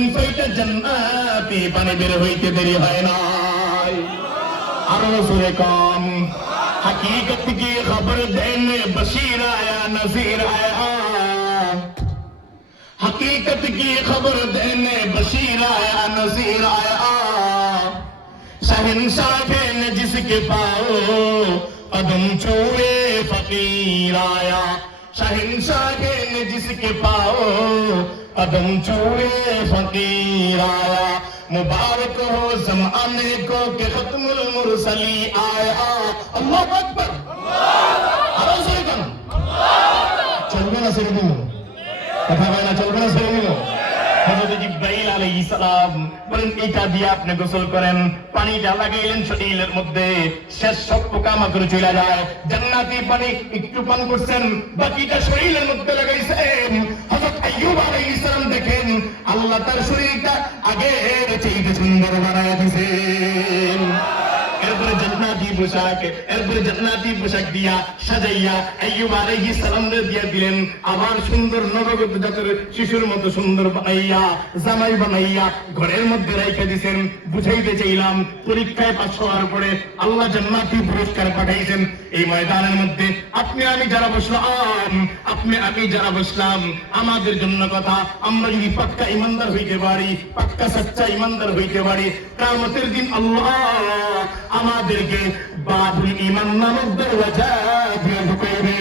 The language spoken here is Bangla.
তিন ছয়টা জান্নাতি পানি বের হইতে দেরি হয় না। আরো জোরে কম। हकीकत की खबर देने बशीर आया नजीर आया, हकीकत की खबर देने बशीर आया नजीर आया, शहंशाह ने जिसके पाओ कदम छुए फकीर आया, शहंशाह ने जिसके पाओ कदम छुए फकीर आया, मुबारक हो ज़माने को कि खत्मुल मुरसली आया। अल्लाह अकबर। आवाज से करो। चलबे ना ছেড়ে দিব, কথা বলে না, চলবে না ছেড়ে দিব। হযরত জিবরাইল আলাইহিস সালাম বলেন এটা দিয়ে আপনি গোসল করেন, পানিটা লাগাইলেন শরীরের মধ্যে, শেষ সব পোকামাকড় চলে যায়, জান্নাতি পানি একটু পান করছেন, বাকিটা শরীরের মধ্যে লাগাইছেন। হযরত আইয়ুব আলাইহিস সালাম দেখেন আল্লাহ তার শরীরটা আগের চেয়ে সুন্দর বানায় দিয়েছেন। এরপরে জান্নাতি পোশাক দিয়া সাজাইয়া আইয়ুব আলাইহিস সালামকে দিয়া দিলেন, আবার সুন্দর নবজাতক শিশুর মতো সুন্দর বানাইয়া জামাই বানাইয়া ঘরের মধ্যে রাইখা দিয়েছেন। বুঝাইতে চাইলাম পরীক্ষায় পাস হওয়ার পরে আল্লাহ জান্নাতি পুরস্কার পাঠাইছেন। এই ময়দানের মধ্যে আপনি আমি যারা বসলাম আমাদের জন্য কথা, আমরা যদি পাক্কা ইমানদার হইতে পারি, পাক্কা সচ্চা ইমানদার হইতে পারি, কিয়ামতের দিন আল্লাহ আমাদেরকে বাবুল ঈমান নামক দরওয়াজা দিয়ে ঢুকাইবে।